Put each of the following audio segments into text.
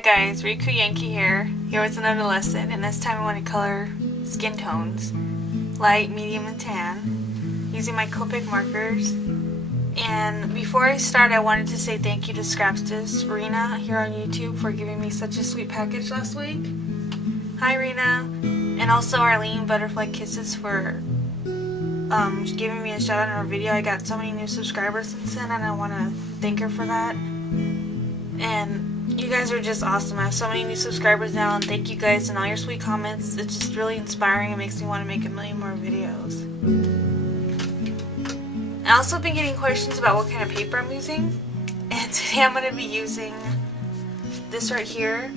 Hey guys, Riku Yankee here with another lesson, and this time I want to color skin tones, light, medium, and tan, using my Copic markers. And before I start, I wanted to say thank you to Scrapstis Rena here on YouTube for giving me such a sweet package last week. Hi Rena, and also Arlene Butterfly Kisses for giving me a shout out in her video. I got so many new subscribers since then, and I want to thank her for that. And you guys are just awesome. I have so many new subscribers now, and thank you guys and all your sweet comments. It's just really inspiring. It makes me want to make a million more videos. I also been getting questions about what kind of paper I'm using, and today I'm going to be using this right here,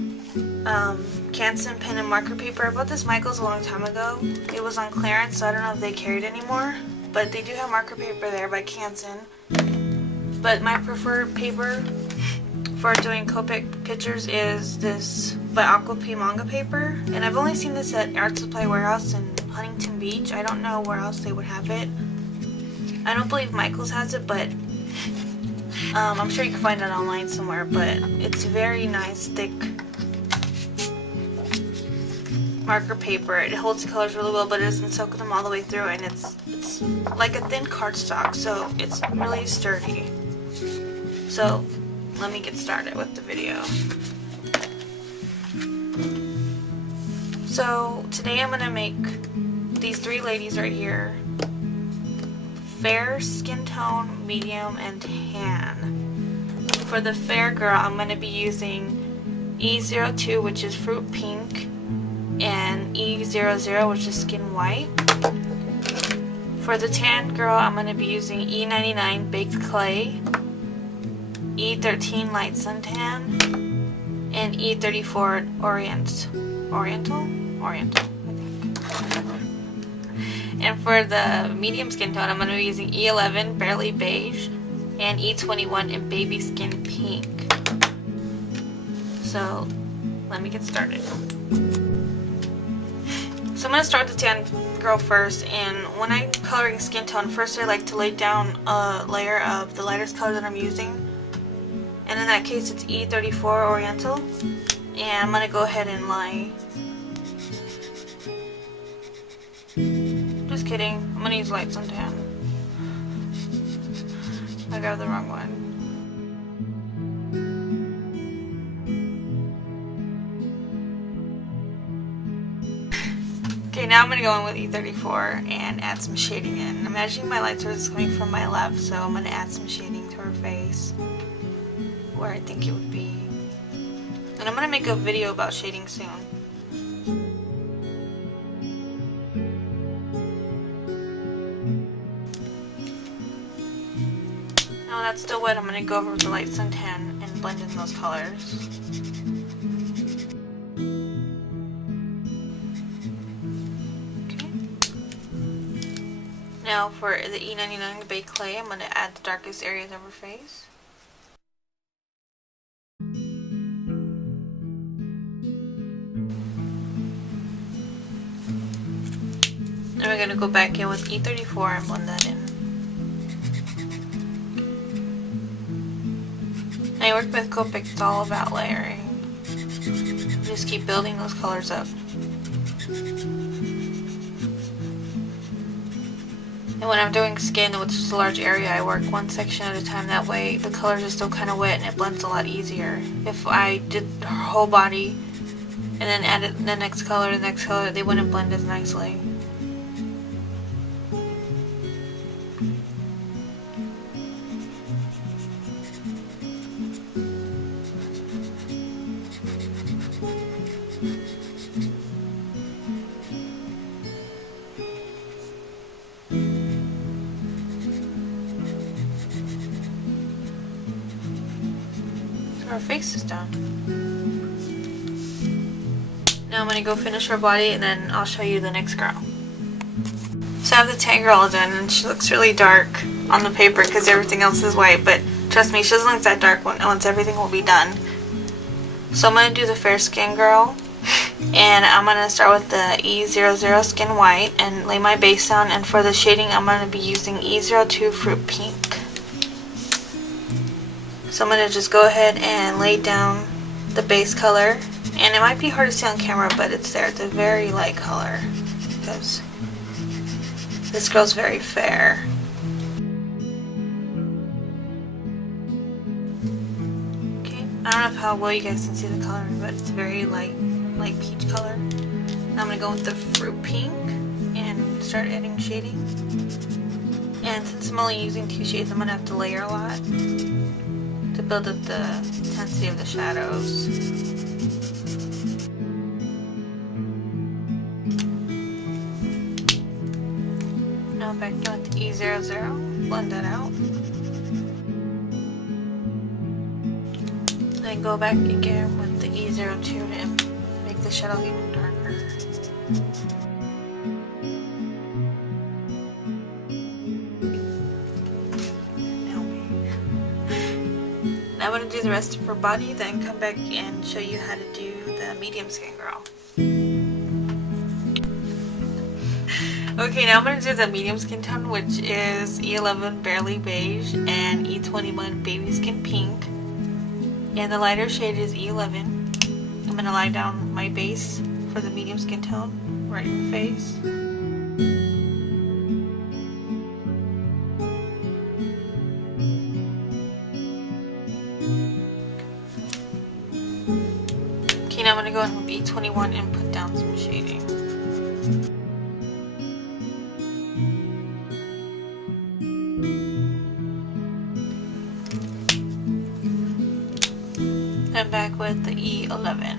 Canson pen and marker paper. I bought this Michael's a long time ago. It was on clearance, so I don't know if they carry it anymore, but they do have marker paper there by Canson. But my preferred paper for doing Copic pictures is this by Aqua manga paper, and I've only seen this at Art Supply Warehouse in Huntington Beach. I don't know where else they would have it. I don't believe Michael's has it, but I'm sure you can find it online somewhere. But it's very nice, thick marker paper. It holds the colors really well, but it doesn't soak them all the way through, and it's like a thin cardstock, so it's really sturdy. So let me get started with the video. So today I'm going to make these three ladies right here: fair, skin tone, medium, and tan. For the fair girl, I'm going to be using E02, which is fruit pink, and E00, which is skin white. For the tan girl, I'm going to be using E99 baked clay, E13 light suntan, and E34 oriental, I think. And for the medium skin tone, I'm going to be using E11 barely beige and E21 in baby skin pink. So let me get started. So I'm going to start the tan girl first, and when I'm coloring skin tone, first I like to lay down a layer of the lightest color that I'm using. And in that case, it's E34 Oriental. And I'm going to go ahead and lie. Just kidding. I'm going to use light suntan. I got the wrong one. Okay, now I'm going to go in with E34 and add some shading in. Imagining my light source is coming from my left, so I'm going to add some shading to her face where I think it would be. And I'm going to make a video about shading soon. Now that's still wet, I'm going to go over with the light suntan and blend in those colors. Okay. Now for the E99 baked clay, I'm going to add the darkest areas of her face. And we're going to go back in with E34 and blend that in. I work with Copic, it's all about layering. Just keep building those colors up. And when I'm doing skin, which is a large area, I work one section at a time. That way the colors are still kind of wet and it blends a lot easier. If I did her whole body and then added the next color, they wouldn't blend as nicely. Her face is done. Now I'm going to go finish her body, and then I'll show you the next girl. So I have the tan girl done, and she looks really dark on the paper because everything else is white, but trust me, she doesn't look that dark once everything will be done. So I'm going to do the fair skin girl, and I'm going to start with the E00 skin white and lay my base down, and for the shading I'm going to be using E02 fruit pink. So I'm going to just go ahead and lay down the base color. And it might be hard to see on camera, but it's there. It's a very light color because this girl's very fair. Okay, I don't know how well you guys can see the color, but it's very light peach color. Now I'm going to go with the fruit pink and start adding shading. And since I'm only using 2 shades, I'm going to have to layer a lot to build up the intensity of the shadows. Now back in with E00, blend that out. Then go back again with the E02 to make the shadows even darker. Now I'm going to do the rest of her body, then come back and show you how to do the medium skin girl. Okay, now I'm going to do the medium skin tone, which is E11 Barely Beige and E21 Baby Skin Pink. And the lighter shade is E11. I'm going to lie down my base for the medium skin tone right in the face. Okay, now I'm going to go in with E21 and put down some shading. And back with the E11.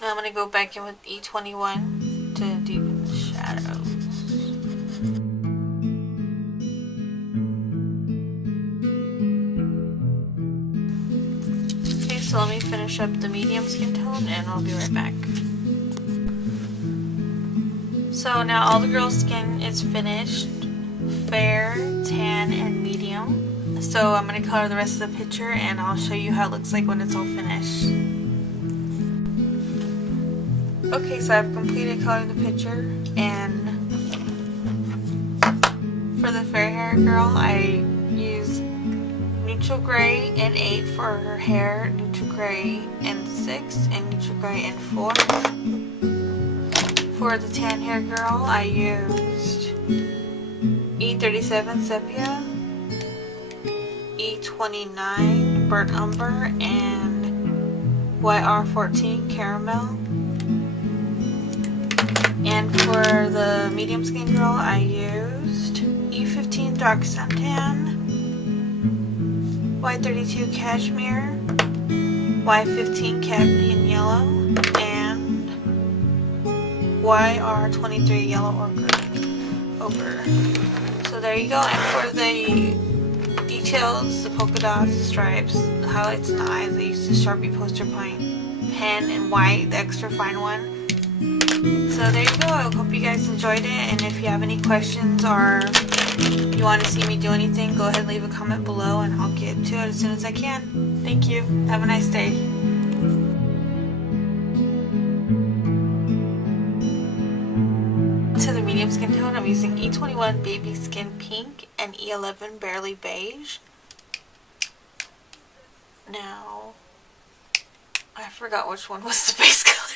Now I'm going to go back in with E21 to deepen the shadows. Okay, so let me finish up the medium skin tone and I'll be right back. So now all the girl's skin is finished, fair, tan, and medium. So I'm going to color the rest of the picture and I'll show you how it looks like when it's all finished. Okay, so I've completed coloring the picture, and for the fair hair girl I use neutral gray and 8 for her hair, neutral gray and 6, and neutral gray and 4. For the tan hair girl, I used E37 Sepia, E29 Burnt Umber, and YR14 Caramel. And for the medium skin girl, I used E15 Dark Suntan, Y32 Cashmere, Y15 Cadmium Yellow, and YR23 Yellow Ochre. So there you go. And for the details, the polka dots, the stripes, the highlights, and the eyes, I used the Sharpie poster point pen in white, the extra fine one. So there you go. I hope you guys enjoyed it, and if you have any questions or you want to see me do anything, go ahead and leave a comment below and I'll get to it as soon as I can. Thank you. Have a nice day. To the medium skin tone, I'm using E21 Baby Skin Pink and E11 Barely Beige. Now, I forgot which one was the base color.